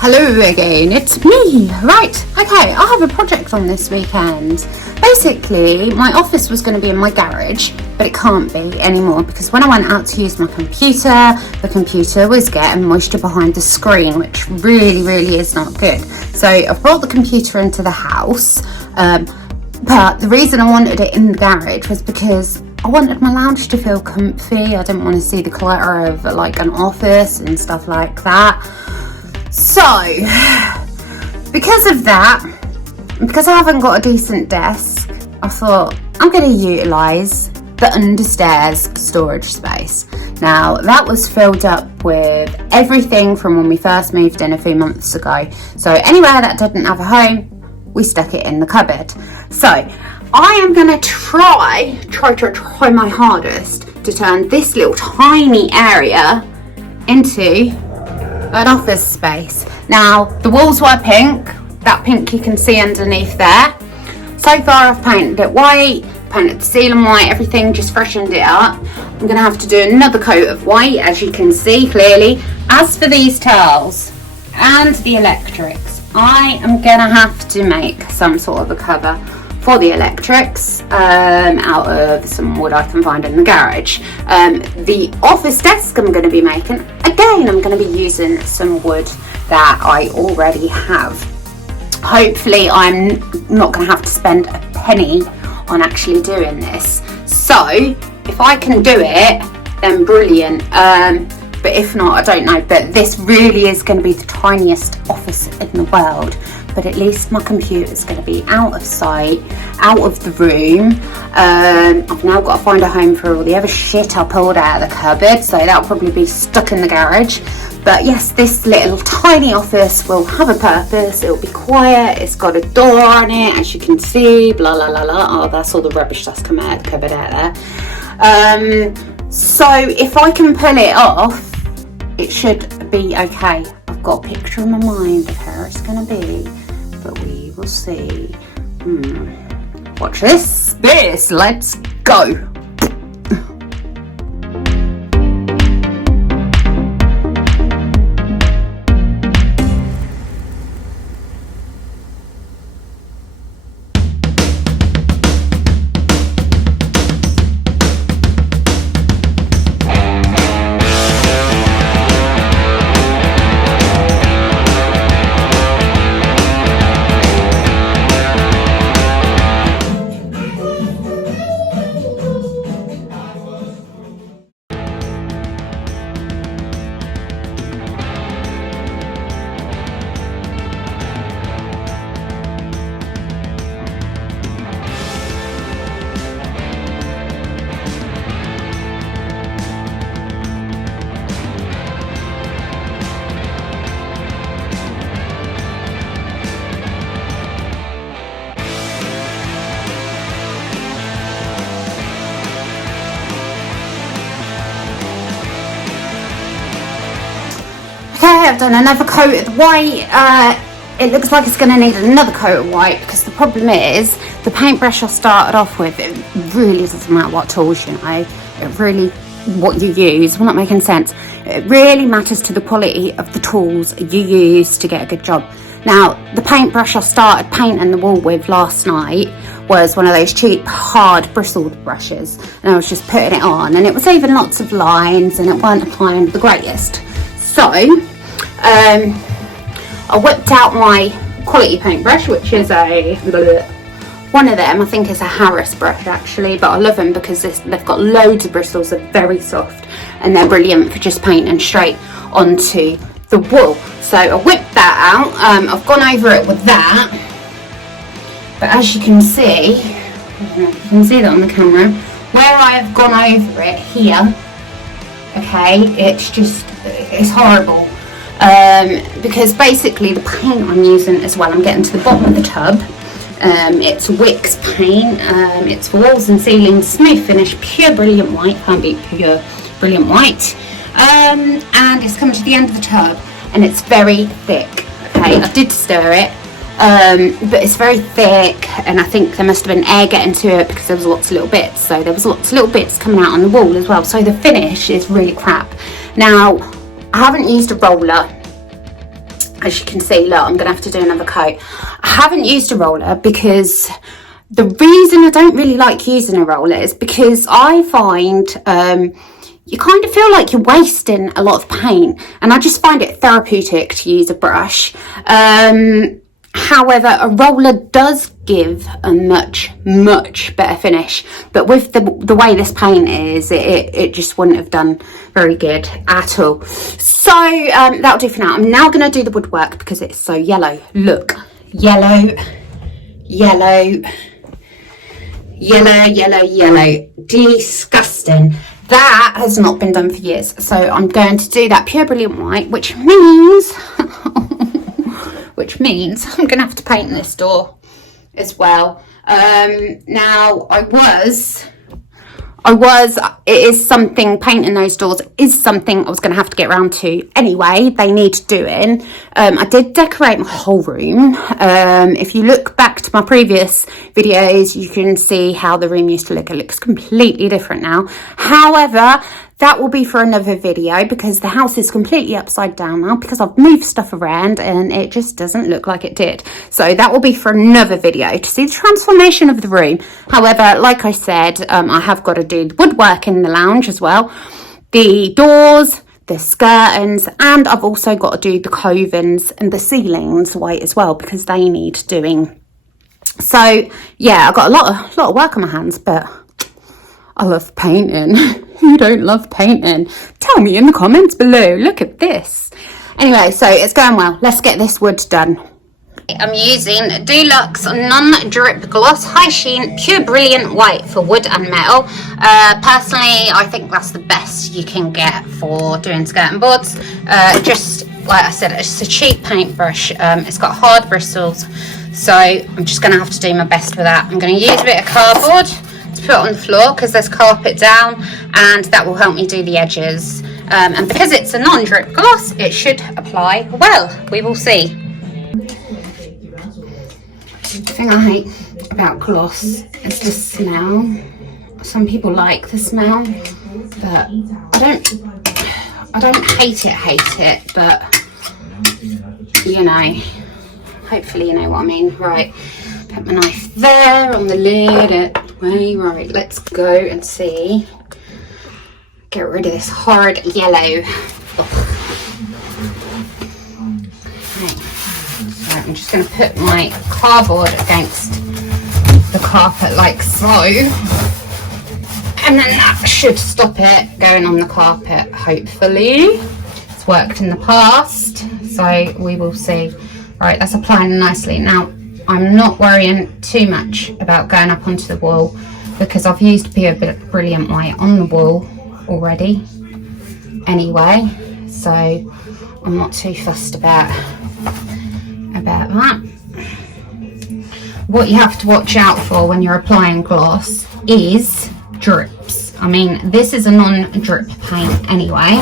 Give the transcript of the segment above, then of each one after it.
Hello again, it's me. Right, okay, I have a project on this weekend. Basically, my office was going to be in my garage, but it can't be anymore because when I went out to use my computer, the computer was getting moisture behind the screen, which really is not good. So I've brought the computer into the house, but the reason I wanted it in the garage was because I wanted my lounge to feel comfy. I didn't want to see the clutter of like an office and stuff like that. So, because of that, because I haven't got a decent desk, I thought I'm going to utilise the understairs storage space. Now, that was filled up with everything from when we first moved in a few months ago. So, anywhere that didn't have a home, we stuck it in the cupboard. So, I am going to try my hardest to turn this little tiny area into an office space. Now, the walls were pink, that pink you can see underneath there. So far I've painted it white, painted the ceiling white, everything, just freshened it up. I'm going to have to do another coat of white, as you can see clearly. As for these tiles and the electrics, I am going to have to make some sort of a cover for the electrics out of some wood I can find in the garage. The office desk I'm going to be making, again I'm going to be using some wood that I already have. Hopefully I'm not going to have to spend a penny on actually doing this. So if I can do it, then brilliant. But if not, I don't know. But this really is going to be the tiniest office in the world. But at least my computer is going to be out of sight, out of the room. I've now got to find a home for all the other shit I pulled out of the cupboard, so that'll probably be stuck in the garage. But yes, this little tiny office will have a purpose. It'll be quiet. It's got a door on it, as you can see. Blah, blah, blah, blah. Oh, that's all the rubbish that's come out of the cupboard out there. So if I can pull it off, it should be okay. I've got a picture in my mind of how it's going to be, but we will see. Watch this space. Let's go. Okay, I've done another coat of white. It looks like it's going to need another coat of white because the problem is the paintbrush I started off with, it really doesn't matter what tools you know, it really, what you use, we're not making sense. It really matters to the quality of the tools you use to get a good job. Now, the paintbrush I started painting the wall with last night was one of those cheap, hard, bristled brushes. And I was just putting it on and it was leaving lots of lines and it weren't applying the greatest. So, I whipped out my quality paintbrush, which is one of them, I think it's a Harris brush actually, but I love them because they've got loads of bristles, they're very soft and they're brilliant for just painting straight onto the wall. So I whipped that out, I've gone over it with that, but as you can see, I don't know if you can see that on the camera, where I have gone over it here, okay, it's horrible. Because basically the paint I'm using as well, I'm getting to the bottom of the tub. It's Wix paint, it's for walls and ceilings, smooth finish, pure brilliant white, can't beat pure brilliant white. And it's coming to the end of the tub and it's very thick. Okay, I did stir it, but it's very thick and I think there must have been air getting to it because there was lots of little bits. So there was lots of little bits coming out on the wall as well. So the finish is really crap. Now, I haven't used a roller as you can see, look, I'm gonna have to do another coat. I haven't used a roller because the reason I don't really like using a roller is because I find you kind of feel like you're wasting a lot of paint, and I just find it therapeutic to use a brush. However, a roller does give a much better finish, but with the way this paint is, it just wouldn't have done very good at all. So that'll do for now. I'm now going to do the woodwork because it's so yellow. Look, yellow, disgusting. That has not been done for years, so I'm going to do that pure brilliant white, which means I'm going to have to paint this door as well. Now painting those doors is something I was going to have to get around to anyway. They need doing. I did decorate my whole room. If you look back to my previous videos, you can see how the room used to look. It looks completely different now. However, that will be for another video because the house is completely upside down now because I've moved stuff around and it just doesn't look like it did. So that will be for another video to see the transformation of the room. However, like I said, I have got to do the woodwork in the lounge as well, the doors, the skirtings, and I've also got to do the covings and the ceilings white as well because they need doing. So yeah, I've got a lot of work on my hands, but I love painting. Who don't love painting? Tell me in the comments below. Look at this. Anyway, so it's going well. Let's get this wood done. I'm using Dulux non-drip gloss high sheen pure brilliant white for wood and metal. Personally, I think that's the best you can get for doing skirting boards. Just like I said, it's a cheap paintbrush. It's got hard bristles, so I'm just going to have to do my best with that. I'm going to use a bit of cardboard to put on the floor because there's carpet down, and that will help me do the edges. And because it's a non-drip gloss, it should apply well. We will see. The thing I hate about gloss is the smell. Some people like the smell, but I don't hate it, but you know, hopefully you know what I mean. Right, put my knife there on the lid. Right, let's go and see. Get rid of this horrid yellow. I'm just going to put my cardboard against the carpet like so, and then that should stop it going on the carpet, hopefully. It's worked in the past, so we will see. Right, that's applying nicely. Now, I'm not worrying too much about going up onto the wall because I've used Pure Brilliant White on the wall already anyway, so I'm not too fussed about that. What you have to watch out for when you're applying gloss is drips. I mean, this is a non-drip paint anyway,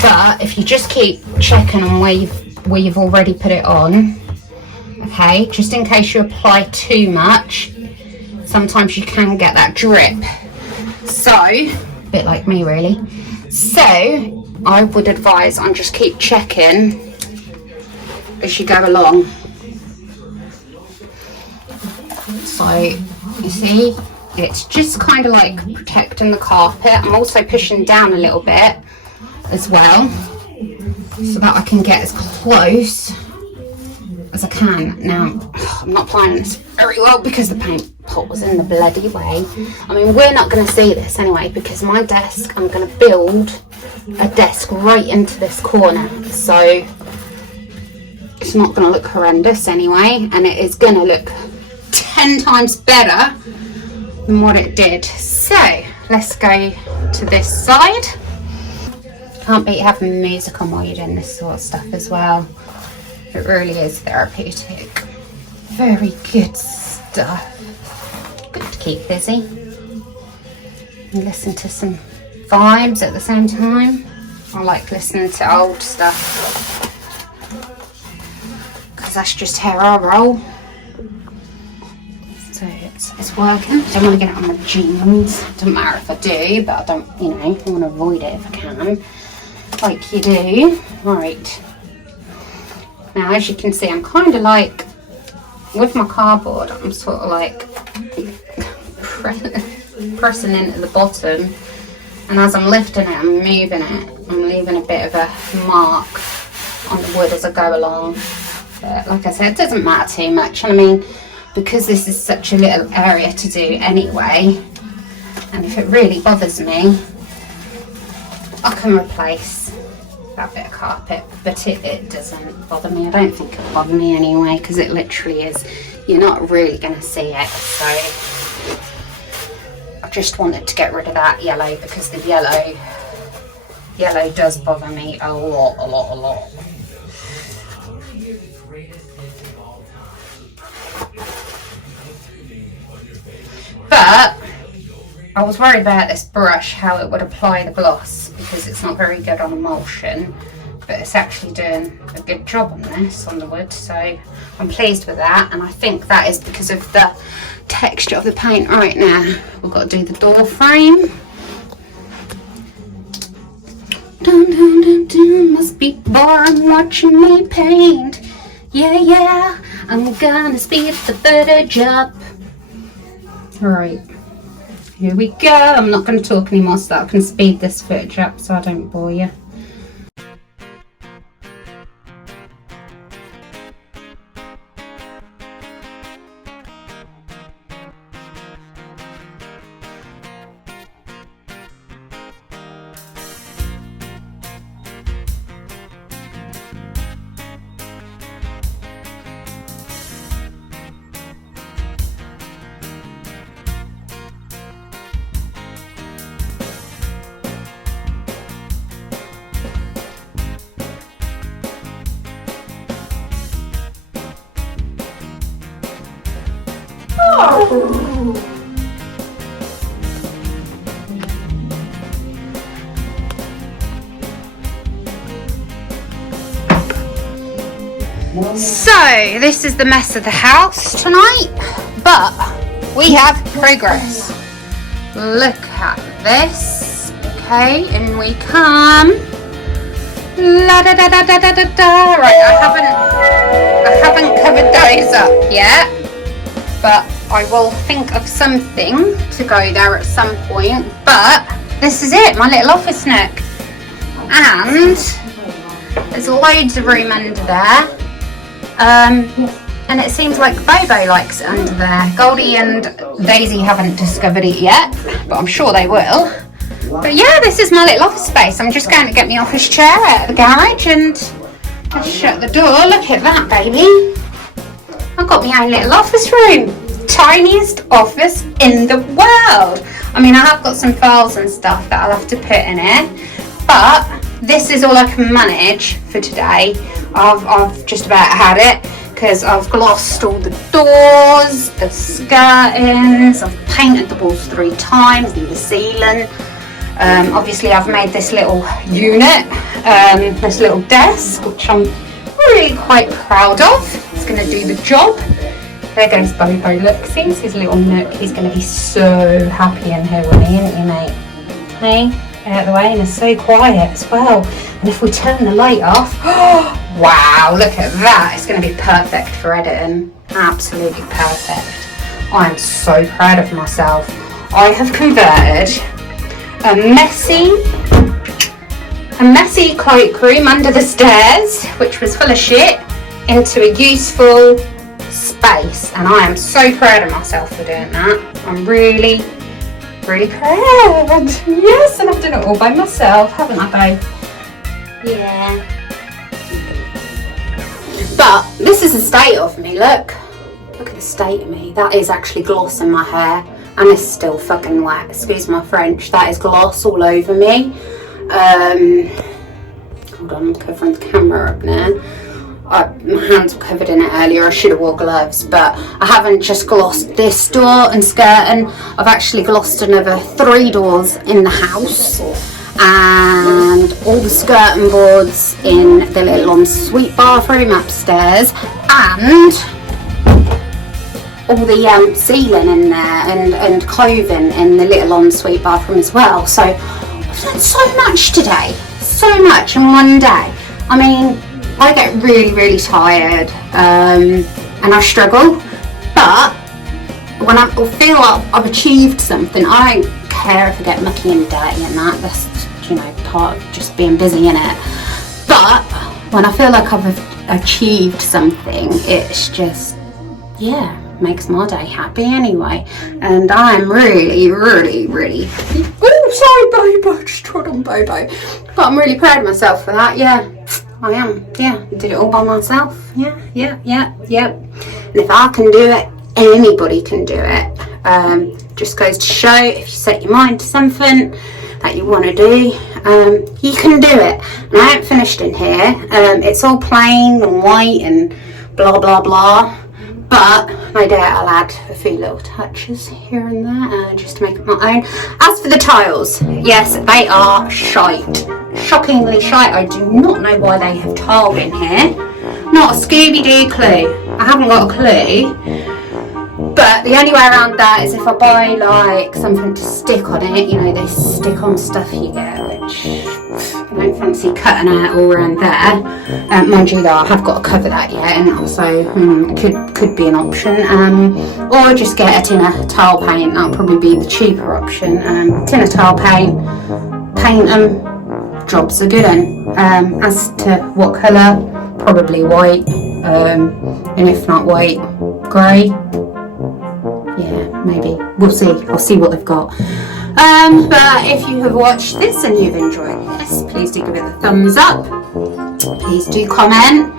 but if you just keep checking on where you've already put it on, okay, just in case you apply too much, sometimes you can get that drip. So, a bit like me really. So, I would advise on just keep checking as you go along. So you see, it's just kind of like protecting the carpet. I'm also pushing down a little bit as well so that I can get as close as I can. Now, I'm not applying this very well because the paint pot was in the bloody way. I mean, we're not going to see this anyway because my desk, I'm going to build a desk right into this corner, so it's not going to look horrendous anyway, and it is going to look 10 times better than what it did. So let's go to this side. Can't beat having music on while you're doing this sort of stuff as well. It really is therapeutic. Very good stuff. Good to keep busy and listen to some vibes at the same time. I like listening to old stuff, that's just how I roll. So it's working. I don't want to get it on my jeans. Doesn't matter if I do, but I don't, you know, I want to avoid it if I can, like you do. Right, Now, as you can see, I'm kind of like, with my cardboard, I'm sort of like pressing into the bottom, and as I'm lifting it, I'm moving it, I'm leaving a bit of a mark on the wood as I go along. But like I said, it doesn't matter too much, and I mean, because this is such a little area to do anyway, and if it really bothers me, I can replace that bit of carpet, but it doesn't bother me. I don't think it'll bother me anyway, because it literally is, you're not really going to see it. So I just wanted to get rid of that yellow, because the yellow does bother me a lot. But I was worried about this brush, how it would apply the gloss, because it's not very good on emulsion, but it's actually doing a good job on this, on the wood, so I'm pleased with that. And I think that is because of the texture of the paint. Right, now we've got to do the door frame. Dun, dun, dun, dun, must be boring watching me paint. Yeah, I'm gonna speed the footage up. Right, here we go. I'm not going to talk anymore so that I can speed this footage up so I don't bore you. So this is the mess of the house tonight, but we have progress. Look at this. Okay, and we come. La da da da da da da da. Right, I haven't covered those up yet, but I will think of something to go there at some point. But this is it, my little office nook, and there's loads of room under there. And it seems like Bobo likes it under there. Goldie and Daisy haven't discovered it yet, but I'm sure they will. But yeah, this is my little office space. I'm just going to get my office chair out of the garage and shut the door. Look at that, baby. I've got my own little office room. Tiniest office in the world. I mean, I have got some files and stuff that I'll have to put in it, but this is all I can manage for today. I've just about had it, because I've glossed all the doors, the skirtings, I've painted the walls 3 times and the ceiling. Obviously I've made this little unit, this little desk, which I'm really quite proud of. It's going to do the job. There goes Bobo, look, see his little nook. He's going to be so happy in here with me, isn't he, mate? Hey? Out of the way, and it's so quiet as well. And if we turn the light off, wow, look at that. It's going to be perfect for editing. Absolutely perfect. I am so proud of myself. I have converted a messy cloakroom under the stairs, which was full of shit, into a useful space, and I am so proud of myself for doing that. I'm really proud. Yes, and I've done it all by myself, haven't I, babe? Yeah. But this is the state of me. Look at the state of me. That is actually gloss in my hair, and it's still fucking wet. Excuse my French. That is gloss all over me. Hold on, I'm covering the camera up now. My hands were covered in it earlier. I should have wore gloves, but I haven't just glossed this door and skirting. I've actually glossed another 3 doors in the house, and all the skirting boards in the little ensuite bathroom upstairs, and all the ceiling in there, and clothing in the little ensuite bathroom as well. So I've done so much today, so much in one day. I mean, I get really tired, and I struggle, but when I feel like I've achieved something, I don't care if I get mucky and dirty and that's, you know, part of just being busy in it. But when I feel like I've achieved something, it's just, yeah, makes my day happy anyway. And I'm really oh, sorry Bobo, just trod on Bobo, but I'm really proud of myself for that. Yeah, I am. Yeah, I did it all by myself. Yeah. And if I can do it, anybody can do it. Just goes to show, if you set your mind to something that you want to do, you can do it. And I haven't finished in here. It's all plain and white and blah blah blah, but no doubt I'll add a few little touches here and there, just to make it my own. As for the tiles, yes, they are shite, shockingly shite. I do not know why they have tiled in here. Not a Scooby-Doo clue. I haven't got a clue. But the only way around that is if I buy like something to stick on it, you know, those stick-on stuff you get, which I don't fancy cutting out all around there. Mind you, though, I have got to cover that yet, and also could be an option. Or just get a tin of tile paint. That'll probably be the cheaper option. Tin of tile paint them. Job's a good one. As to what colour, probably white. And if not white, grey. Yeah, maybe. We'll see. I'll see what they've got. But if you have watched this and you've enjoyed this, please do give it a thumbs up. Please do comment.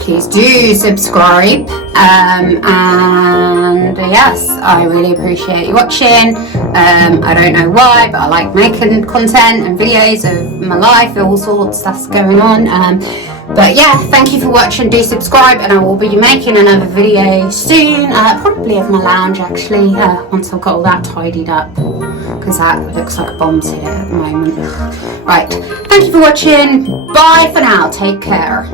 Please do subscribe. And yes, I really appreciate you watching. I don't know why, but I like making content and videos of my life, all sorts of stuff's going on. But yeah, thank you for watching. Do subscribe, and I will be making another video soon, probably of my lounge actually, once I've got all that tidied up, because that looks like a bomb's hit it at the moment. Right, thank you for watching. Bye for now. Take care.